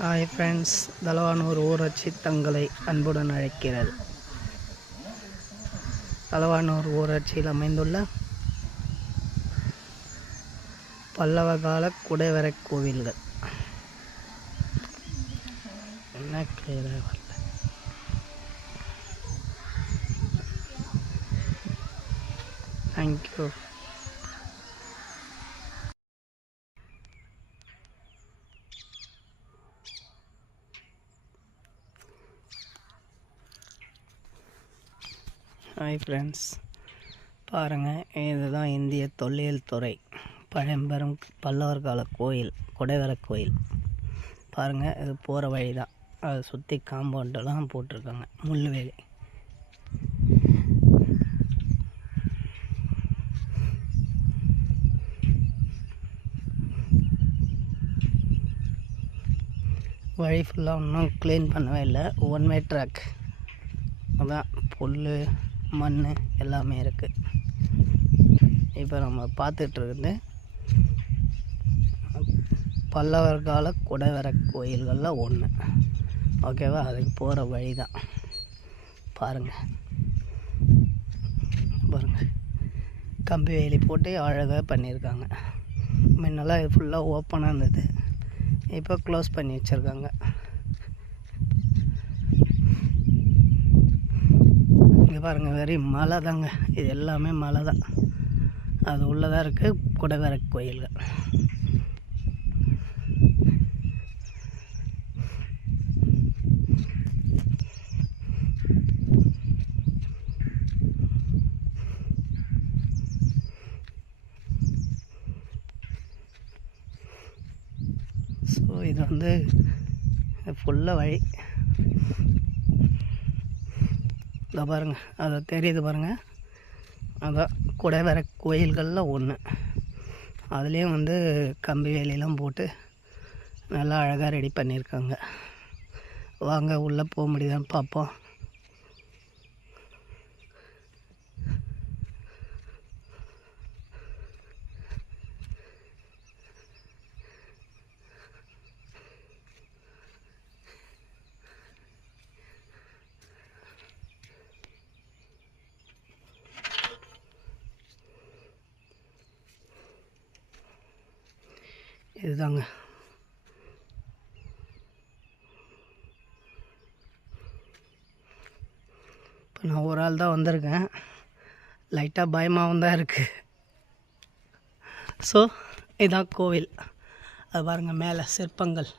Hi friends Thalavanur ஊராட்சி தங்களை அன்புடன் அழைக்கிறது. தலவானூர் ஊராட்சியில் அமைந்துள்ள பல்லவகால குடைவரை கோவில்கள். என்ன கிளியராக வரல? தேங்க்யூ ஹாய் ஃப்ரெண்ட்ஸ் பாருங்கள் இதுதான் இந்திய தொல்லியல் துறை. பழம்பெரும் பல்லவர் கால கோயில் குடைவர கோயில். பாருங்கள் இது போகிற வழி தான் அதை சுற்றி காம்பவுண்டெல்லாம் போட்டிருக்காங்க முள்ளுவேலி. வழி ஃபுல்லாக இன்னும் க்ளீன் பண்ணவே இல்லை. ஒன் வே ட்ராக் அதான் புல் மண் எல்லாமே இருக்குது இப்போ நம்ம பார்த்துட்ருக்குது பல்லவர் கால குடவர கோயில்களில் ஒன்று ஓகேவா? அதுக்கு போகிற வழி தான் பாருங்கள் பாருங்கள் கம்பி வேலி போட்டு அழகாக பண்ணியிருக்காங்க முன்னெல்லாம் இது ஃபுல்லாக ஓப்பனாக இருந்தது. இப்போ க்ளோஸ் பண்ணி வச்சுருக்காங்க. இங்கே பாருங்கள் வெறும் மலை தாங்க இது எல்லாமே மலை தான் அது உள்ளே தான் இருக்குது குடைவரை கோயில்கள். ஸோ இது வந்து ஃபுல்லாக வழி. இதை பாருங்கள் அதை தெரியுது பாருங்கள் அதான் குடைவரை கோயில்களில் ஒன்று அதுலேயும் வந்து கம்பி வேலையெல்லாம் போட்டு நல்லா அழகாக ரெடி பண்ணியிருக்காங்க வாங்க உள்ளே போக முடியுதான்னு பார்ப்போம். இதுதாங்க. இப்போ நான் ஒரு ஆள் தான் வந்திருக்கேன். லைட்டாக பயமாகவும் தான் இருக்குது ஸோ இதான் கோவில். அது பாருங்கள் மேலே சிற்பங்கள்.